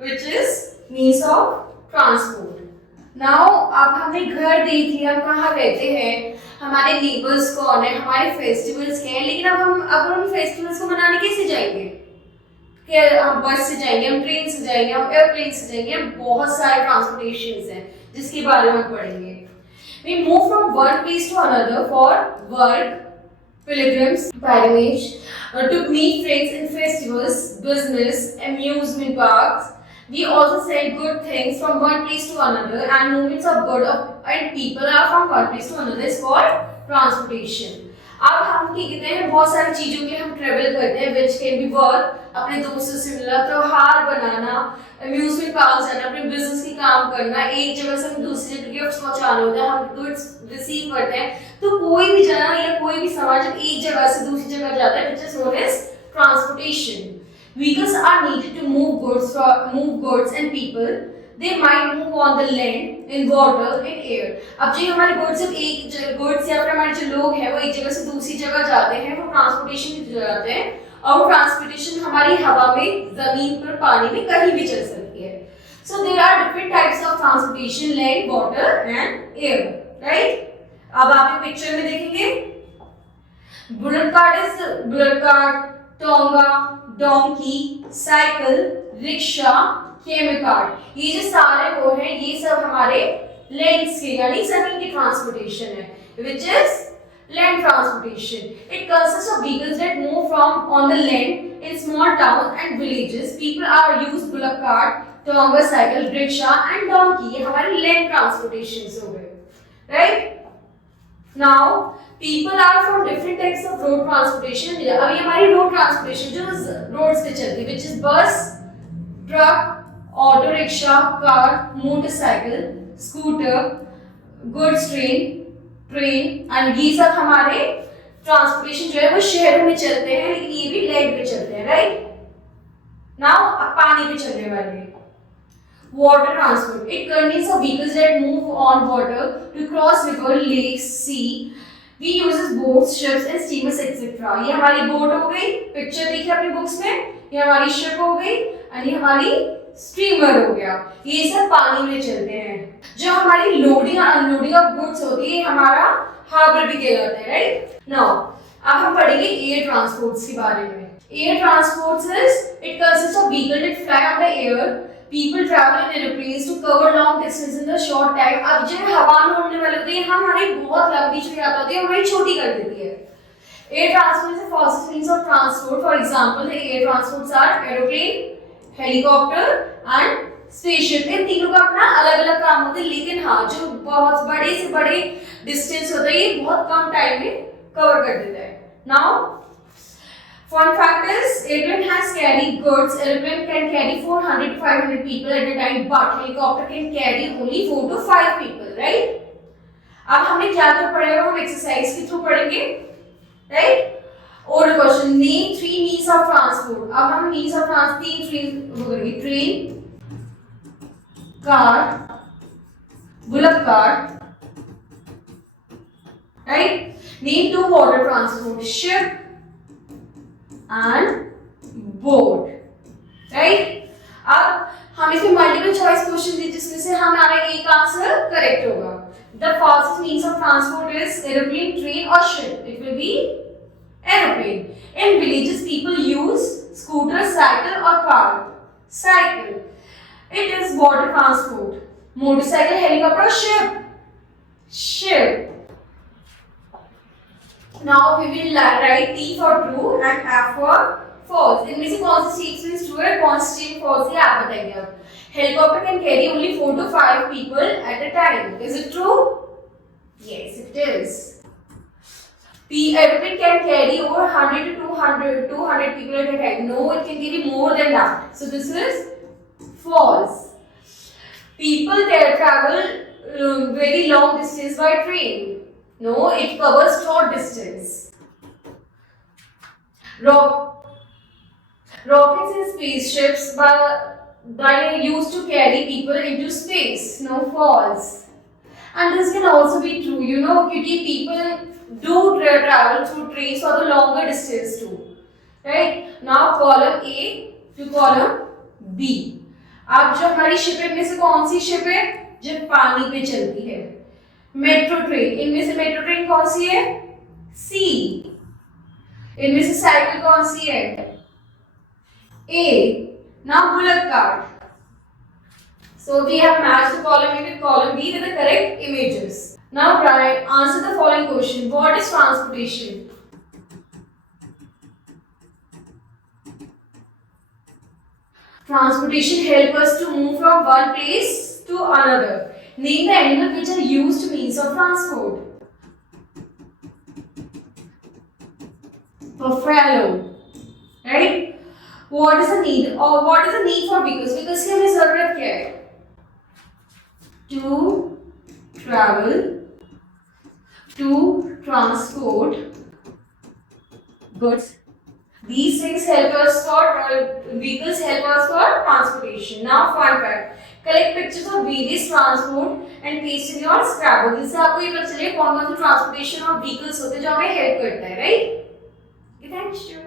which is means of transport. Now अब हमने घर देख लिया, हम कहाँ रहते हैं, हमारे नेबर्स कौन है, हमारे फेस्टिवल्स क्या है, लेकिन अब हम अगर उन फेस्टिवल्स को मनाने कैसे जाएंगे? क्या हम बस से जाएंगे, हम ट्रेन से जाएंगे, हम एयरप्लेन से जाएंगे, हम बहुत सारे ट्रांसपोर्टेशन हैं जिसके बारे में पढ़ेंगे. We move from one place to another for work, pilgrims, pilgrimage, to meet friends in festivals, business, amusement parks. We also send good things from one place to another, and movements of good and people are from one place to another is called transportation. अब हम क्या कहते हैं, बहुत सारी चीजों के लिए हम ट्रेवल करते हैं, which can be work, अपने दोस्तों से मिलना, त्योहार बनाना, अम्यूजमेंट पार्क जाना, अपने बिजनेस की काम करना, एक जगह से हम दूसरी जगह गिफ्ट्स पहुंचाना होता है, हम गुड्स रिसीव करते हैं. तो कोई भी जना या कोई भी सामान जब एक जगह से दूसरी जगह जाता है, which is known as transportation. Vehicles are needed to move goods and people. They might move on the land, in water, in air. अब जो हमारे goods या फिर हमारे जो लोग हैं वो एक जगह से दूसरी जगह जाते हैं, वो ट्रांसपोर्टेशन की जाते हैं, और वो ट्रांसपोर्टेशन हमारी हवा में, जमीन पर, पानी में कहीं भी चल सकती है. So there are different types of transportation: land, water and air. Right? अब आप पिक्चर में देखेंगे, bullock cart, tonga, donkey, cycle, rickshaw, camel cart. ये जो सारे वो हैं, ये सब हमारे लैंड्स के यानी जमीन की ट्रांसपोर्टेशन है, which is land transportation. It consists of vehicles that move from on the land in small towns and villages. People are used bullock cart, tonga, cycle, rickshaw and donkey. ये हमारे land transportations हो गए, right? Now people are from different types of road transportation. अभी हमारी road transportation जो roads पे चलती है, which is bus, truck, auto rickshaw, car, motorcycle, scooter, goods train and ये सब हमारे transportation जो है वो शहरों में चलते हैं, लेकिन ये भी land पे चलते हैं, right? Now अब पानी पे चलने वाले हैं. Water transport. It contains of vehicles that move on water to cross river, lakes, sea. We uses boats, ships and steamers etc. ये हमारी बोट हो गई, पिक्चर देखिए अपनी बुक्स में, ये हमारी शिप हो गई और ये हमारी स्टीमर हो गया. ये सब पानी में चलते हैं. जो हमारी लोडिंग अनलोडिंग ऑफ गुड्स होती है, हमारा हार्बर भी कहलाता है, राइट? नाउ अब हम पढ़ेंगे एयर ट्रांसपोर्ट्स के बारे में. Air transports it consist of vehicle that fly on the air. People travel in airplanes to cover long distance in the short time. अब जो हवा में उड़ने वाले होते हैं, हमारी बहुत लंबी जो यात्रा होती है हमारी छोटी कर देती है. Air transport is the fastest means of transport. For example, the air transports are aeroplane, helicopter and spaceship. इन तीनों का अपना अलग अलग काम होता है, लेकिन हाँ जो बहुत बड़े से बड़े डिस्टेंस होता है, ये बहुत कम टाइम में कवर कर देता है. Now fun fact is, airplane has carried goods. Airplane can carry 400 to 500 people at a time, but helicopter can carry only 4 to 5 people, right? अब हमने क्या क्या पढ़ा, हम एक्सरसाइज के थ्रू पढ़ेंगे, right? और question, name 3 means of transport. अब हम means of transport 3 हो गए, train, car, bullock cart, right? Name 2 water transport, ship and boat, right? अब हम इसमें मल्टीपल चॉइस क्वेश्चन दी, जिसमें से हमारा एक आंसर करेक्ट होगा. The fastest means of transport is aeroplane, train or ship. It will be aeroplane. In villages, people use scooter, cycle or car. Cycle. It is water transport. Motorcycle, helicopter, ship. Ship. Now we will write T for true and F for false. इनमें से कौन C sequence true है, कौन सी false है, आप बताइए. अब helicopter can carry only 4 to 5 people at a time. Is it true? Yes, it is. The airplane can carry over 100 to 200 people at a time. No, it can carry more than that. So this is false. People can travel very long distance by train. No, it covers short distance. Rockets and spaceships are used to carry people into space. No, false. And this can also be true, you know, because people do travel through trains for the longer distance too. Right? Now column A to column B. अब जो हमारी ship इनमें से कौन सी ship है जो पानी पे चलती है? Metro train. इनमें से मेट्रो ट्रेन कौन सी है? सी। इनमें से साइकिल कौन सी है? A. Now bullet cart. So we have matched the column A with column B with the correct images. Now Brian, answer the following question. What is transportation? Transportation help us to move from one place to another. Name the animal which are used means of transport. Buffalo. Right? What is the need? Or what is the need for vehicles? Vehicles की हमें जरूरत क्या है? To travel, to transport goods. These things help us for vehicles help us for transportation. Now fun fact. Collect pictures of various transport and paste in your scrapbook. इससे आपको ये पता चलेगा कौन कौन से transportation और vehicles होते हैं जो हमें help करता है, right? Thank you.